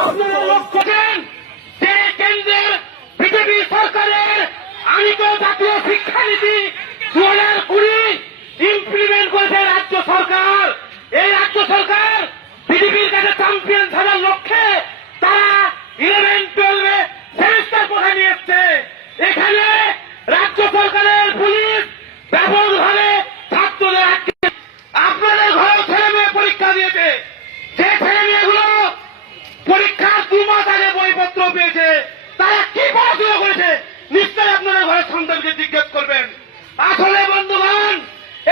আপনারা লক্ষ্য করেন যে কেন্দ্রের বিজেপি সরকারের আনীত জাতীয় শিক্ষানীতি 2020 ইমপ্লিমেন্ট করেছে রাজ্য সরকার। এই রাজ্য সরকার বিজেপির কাছে চ্যাম্পিয়ন ছাড়ার লক্ষ্যে তারা 11-12 সেমিস্টার পড়া নিয়ে এসছে। এখানে রাজ্য সরকারের পুলিশ ব্যাপকভাবে ছাত্রদের আটকে আপনাদের ঘরে ছেলে মেয়ে পরীক্ষা দিয়েছে। যে ছেলে মেয়েগুলো পরীক্ষার 2 মাস আগে বইপত্র পেয়েছে তারা কি পড়াশোনা করেছে নিশ্চয়ই আপনাদের ঘরের সন্তানকে জিজ্ঞেস করবেন। আসলে বন্ধুগণ,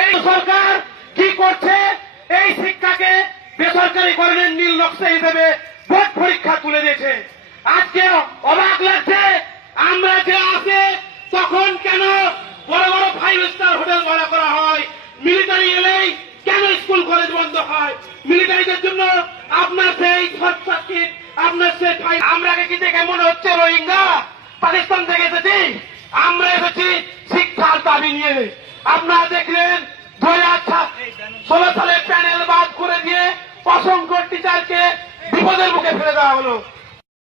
এই সরকার কি করছে? এই শিক্ষাকে বেসরকারীকরণের নীল নকশা হিসেবে বোর্ড পরীক্ষা তুলে দিয়েছে। আজকে অবাক লাগছে, আমরা যে আসে তখন কেন বড় বড় 5 স্টার হোটেল ভাড়া করা হয়, মিলিটারি এলেই কেন স্কুল কলেজ বন্ধ হয়, মিলিটারিদের জন্য আপনার সেই শর্ট সার্কিট, আপনার সেই আমরা কি দেখে মনে হচ্ছে রোহিঙ্গা পাকিস্তান থেকে এসেছি? আমরা এসেছি শিক্ষার দাবি নিয়ে। আপনারা দেখলেন 2016 সালে প্যানেল বাদ করে দিয়ে অসংখ্য টিচারকে বিপদের মুখে ফেলে দেওয়া হলো।